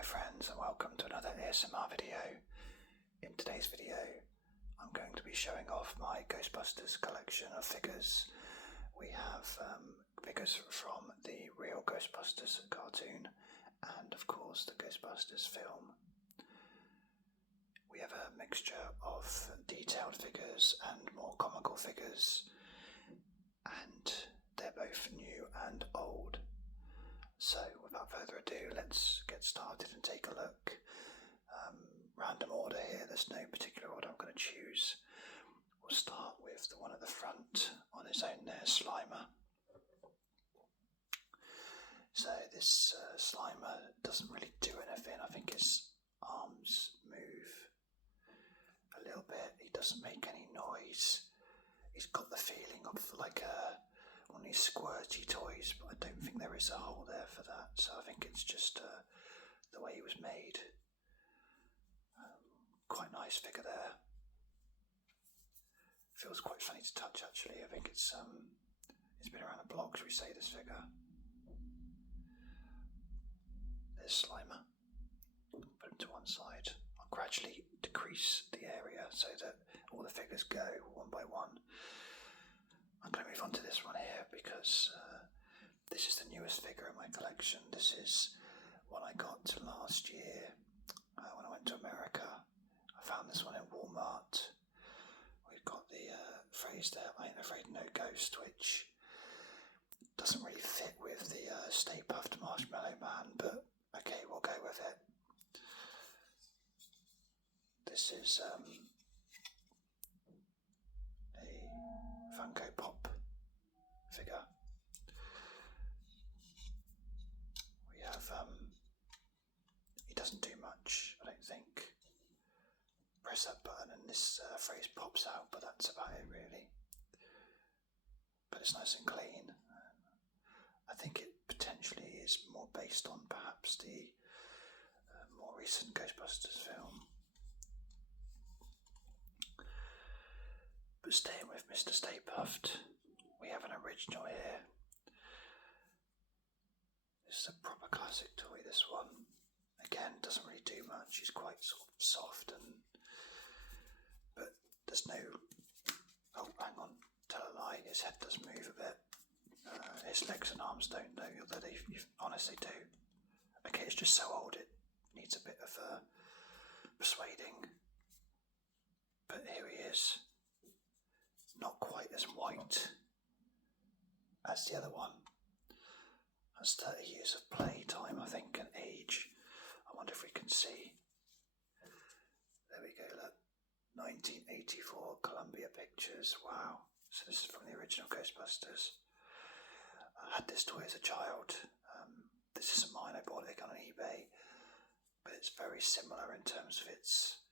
my friends, and welcome to another ASMR video. In today's video I'm going to be showing off my Ghostbusters collection of figures. We have figures from the Real Ghostbusters cartoon and of course the Ghostbusters film. We have a mixture of detailed figures and more comical figures, and they're both new and old. So without further ado, let's get started and take a look. Random order here, there's no particular order I'm going to choose. We'll start with the one at the front on his own there, Slimer. So this Slimer doesn't really do anything. I think his arms move a little bit. He doesn't make any noise. He's got the feeling of like one of these squirty toys, but I don't think there is a hole there for that. So I think it's just the way he was made. Quite nice figure there. Feels quite funny to touch actually. I think it's been around the block, shall we say, this figure. There's Slimer. Put him to one side. I'll gradually decrease the area so that all the figures go one by one. I'm going to move on to this one here because this is the newest figure in my collection. This is one I got last year when I went to America. I found this one in Walmart. We've got the phrase there, I ain't afraid no ghost, which doesn't really fit with the Stay Puft Marshmallow Man, but okay, we'll go with it. This is a Funko Pop figure. We have, he doesn't do much, I don't think. Press that button and this phrase pops out, but that's about it really. But it's nice and clean. I think it potentially is more based on perhaps the more recent Ghostbusters film. But staying with Mr. Stay Puft, we have an original here. This is a proper classic toy, this one. Again, doesn't really do much. He's quite sort of soft but there's no... Oh, hang on. Tell a lie. His head does move a bit. His legs and arms don't, though, although they honestly do. Okay, it's just so old it needs a bit of persuading. But here he is. Not quite as white as the other one. That's 30 years of playtime, I think, and age. I wonder if we can see. There we go, look. 1984 Columbia Pictures. Wow. So this is from the original Ghostbusters. I had this toy as a child. This isn't mine, I bought it on eBay. But it's very similar in terms of its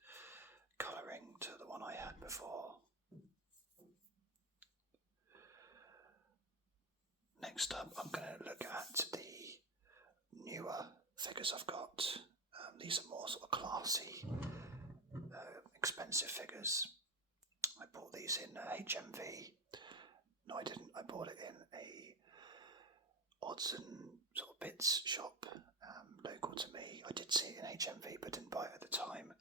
colouring to the one I had before. Next up, I'm going to look at the newer figures I've got. These are more sort of classy, expensive figures. I bought these in HMV. No, I didn't. I bought it in a odds and sort of bits shop local to me. I did see it in HMV, but didn't buy it at the time.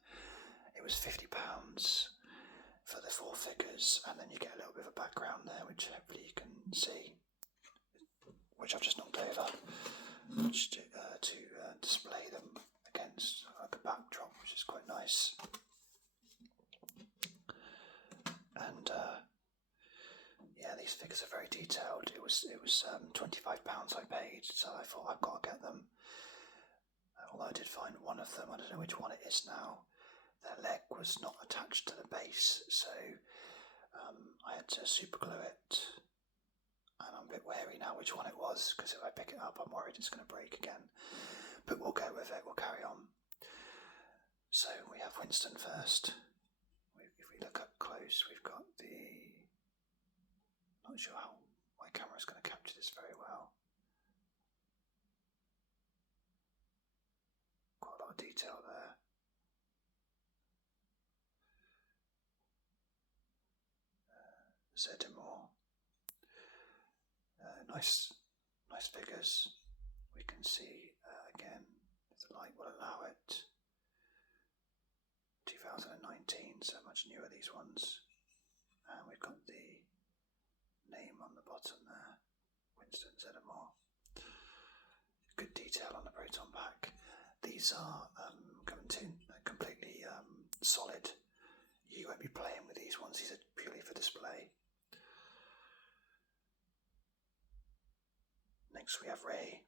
It was £50 for the 4 figures, and then you get a little bit of a background there, which hopefully you can see. Which I've just knocked over, which to display them against like a backdrop, which is quite nice. And yeah, these figures are very detailed. It was £25 I paid, so I thought I've got to get them. Although I did find one of them, I don't know which one it is now. Their leg was not attached to the base, so I had to super glue it. And I'm a bit wary now which one it was, because if I pick it up I'm worried it's going to break again. But we'll go with it, we'll carry on. So we have Winston first. If we look up close, we've got the... Not sure how my camera's going to capture this very well. Quite a lot of detail there. Zedimore. Nice figures. We can see again, if the light will allow these are completely solid. You won't be playing with these ones, these are purely for display. Next we have Ray.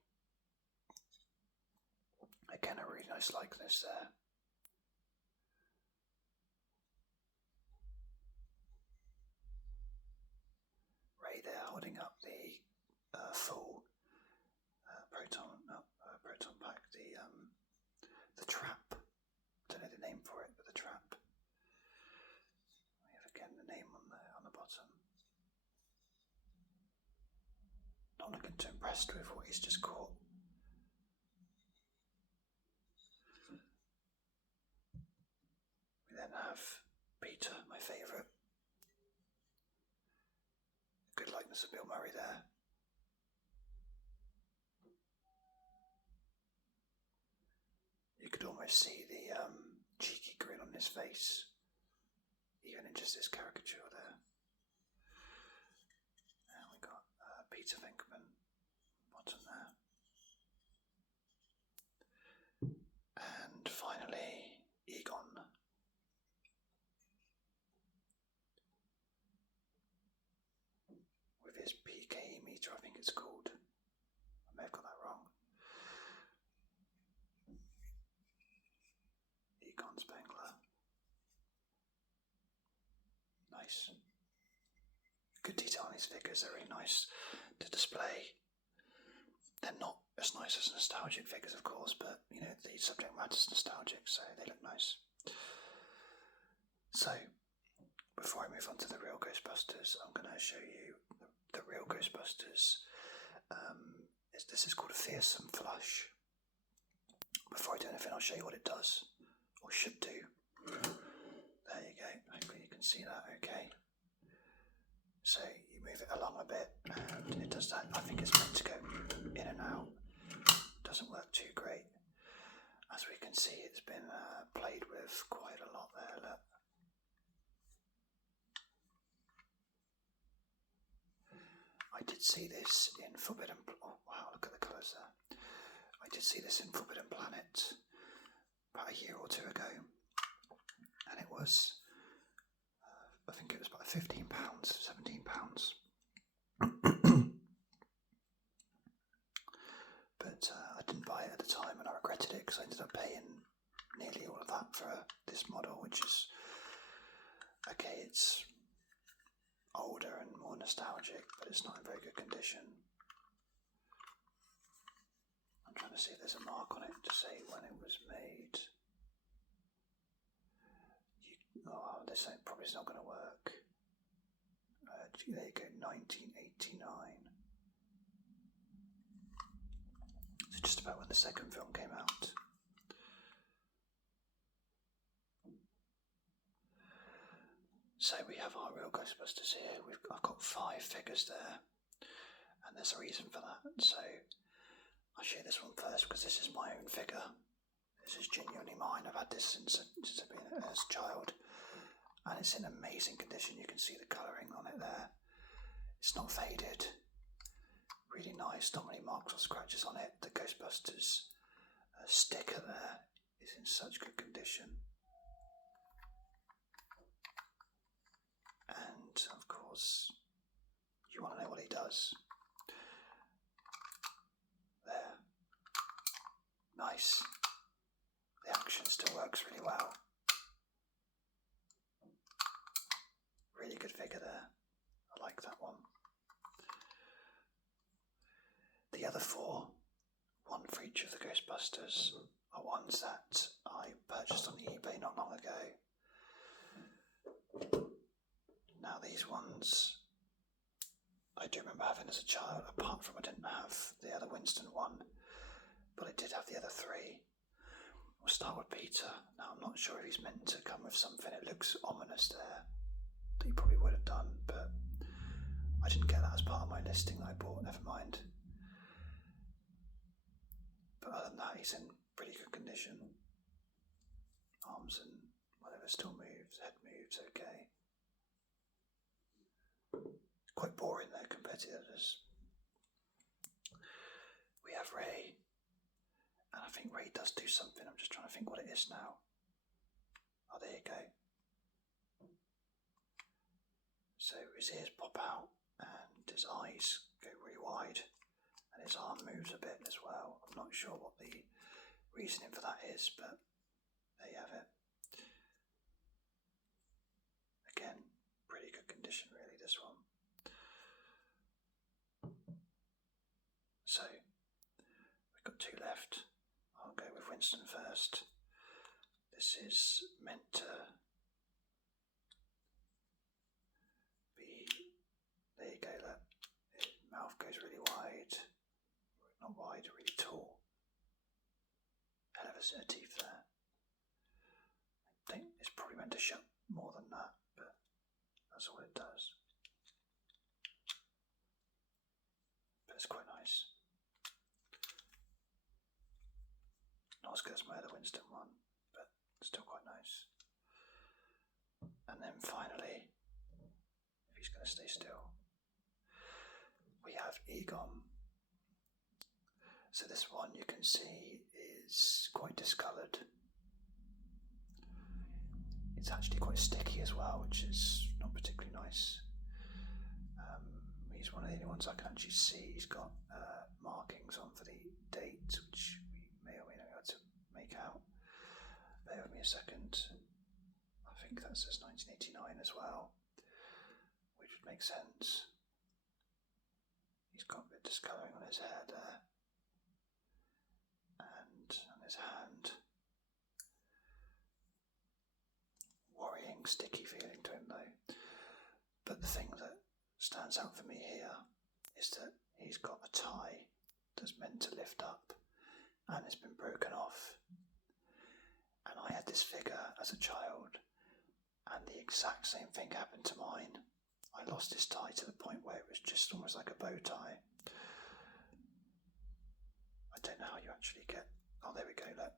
Again, a really nice likeness there. Ray there holding up the full proton pack, the trap. I don't know the name for it, but the trap. We have again the name on the bottom. Not looking too impressed with what he's just caught. We then have Peter, my favourite. Good likeness of Bill Murray there. You could almost see the cheeky grin on his face, even in just this caricature there. And we got Peter Venkman, bottom there. And finally, Egon. With his PKE meter, I think it's called. I may have got that wrong. Egon Spengler. Nice. Good detail on these figures, they're really nice to display. They're not as nice as nostalgic figures, of course, but you know, the subject matter's nostalgic, so they look nice. So, before I move on to the Real Ghostbusters, I'm going to show you the Real Ghostbusters. This is called a fearsome flush. Before I do anything, I'll show you what it does, or should do. There you go, hopefully you can see that okay. So you move it along a bit and it does that. I think it's meant to go in and out. Doesn't work too great. As we can see, it's been played with quite a lot there, look. I did see this in Forbidden... Oh wow, look at the colours there. I did see this in Forbidden Planet about a year or two ago. And it was... I think it was about £15, £17. But I didn't buy it at the time and I regretted it because I ended up paying nearly all of that for this model, which is... Okay, it's older and more nostalgic, but it's not in very good condition. I'm trying to see if there's a mark on it to say when it was made. This probably is not going to work. There you go, 1989. So just about when the second film came out. So we have our Real Ghostbusters here. I've got 5 figures there, and there's a reason for that. So I'll show you this one first because this is my own figure. This is genuinely mine. I've had this since I've been as a child. And it's in amazing condition. You can see the colouring on it there. It's not faded. Really nice. Not many marks or scratches on it. The Ghostbusters sticker there is in such good condition. And of course, you want to know what he does. There. Nice. The action still works really well. Really good figure there. I like that one. The other 4, one for each of the Ghostbusters, are ones that I purchased on eBay not long ago. Now these ones I do remember having as a child, apart from I didn't have the other Winston one, but I did have the other 3. We'll start with Peter. Now I'm not sure if he's meant to come with something. It looks ominous there. He probably would have done, but I didn't get that as part of my listing that I bought, never mind. But other than that, he's in pretty good condition. Arms and whatever still moves, head moves okay. Quite boring though compared to the others. We have Ray, and I I think Ray does do something. I'm just trying to think what it is now. Oh, there you go. So his ears pop out and his eyes go really wide and his arm moves a bit as well. I'm not sure what the reasoning for that is, but there you have it. Again, pretty good condition really, this one. So, we've got two left. I'll go with Winston first. This is meant to be, there you go, look. His mouth goes really wide. Not wide, really tall. Hell of a set of teeth there. I think it's probably meant to shut more than that, but that's all it does. But it's quite nice. Not as good as my other Winston one, but still quite nice. And then finally, if he's going to stay still, we have Egon. So this one you can see is quite discoloured. It's actually quite sticky as well, which is not particularly nice. He's one of the only ones I can actually see. He's got markings on for the date, which we may or may not be able to make out. Bear with me a second. I think that says 1989 as well, which would make sense. He's got a bit of discolouring on his hair there. And on his hand. Worrying, sticky feeling to him though. But the thing that stands out for me here is that he's got a tie that's meant to lift up and it's been broken off. And I had this figure as a child and the exact same thing happened to mine. I lost this tie to the point where it was just almost like a bow tie. I don't know how you actually get... Oh, there we go, look.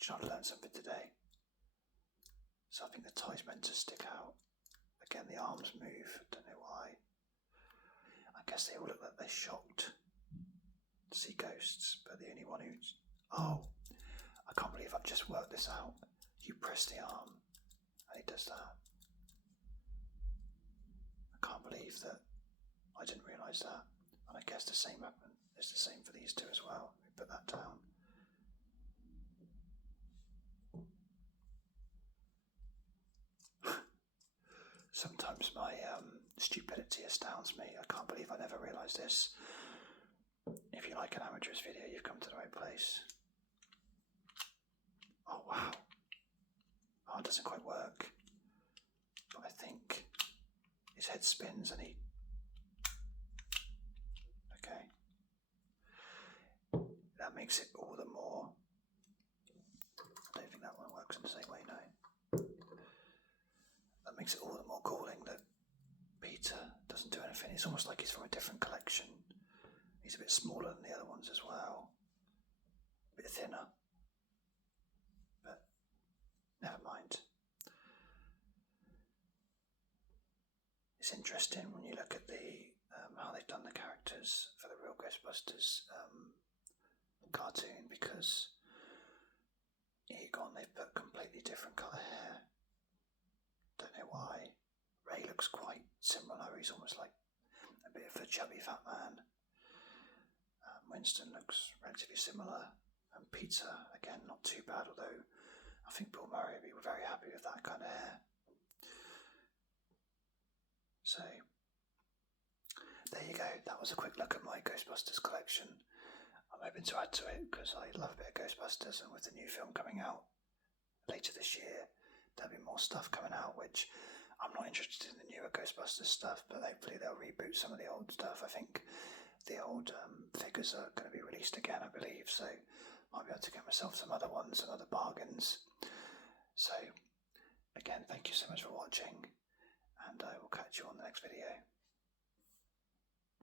Trying to learn something today. So I think the tie's meant to stick out. Again, the arms move, don't know why. I guess they all look like they're shocked to see ghosts, but the only one who's... Oh, I can't believe I've just worked this out. You press the arm, and he does that. I can't believe that I didn't realise that. And I guess the same happened. It's the same for these two as well. We put that down. Sometimes my stupidity astounds me. I can't believe I never realised this. If you like an amateur's video, you've come to the right place. Oh wow. Oh, it doesn't quite work. But I think his head spins and he... Okay. That makes it all the more... I don't think that one works in the same way, no. That makes it all the more galling that Peter doesn't do anything. It's almost like he's from a different collection. He's a bit smaller than the other ones as well. A bit thinner. But never mind. It's interesting when you look at the how they've done the characters for the Real Ghostbusters cartoon, because Egon, they've put completely different colour hair. Don't know why. Ray looks quite similar. He's almost like a bit of a chubby fat man. Winston looks relatively similar. And Peter, again, not too bad, although I think Bill Murray would be very happy with that kind of hair. So, there you go. That was a quick look at my Ghostbusters collection. I'm hoping to add to it because I love a bit of Ghostbusters, and with the new film coming out later this year, there'll be more stuff coming out, which I'm not interested in the newer Ghostbusters stuff, but hopefully they'll reboot some of the old stuff. I think the old figures are going to be released again, I believe, so I'll be able to get myself some other ones and other bargains. So, again, thank you so much for watching, and I will catch you on the next video.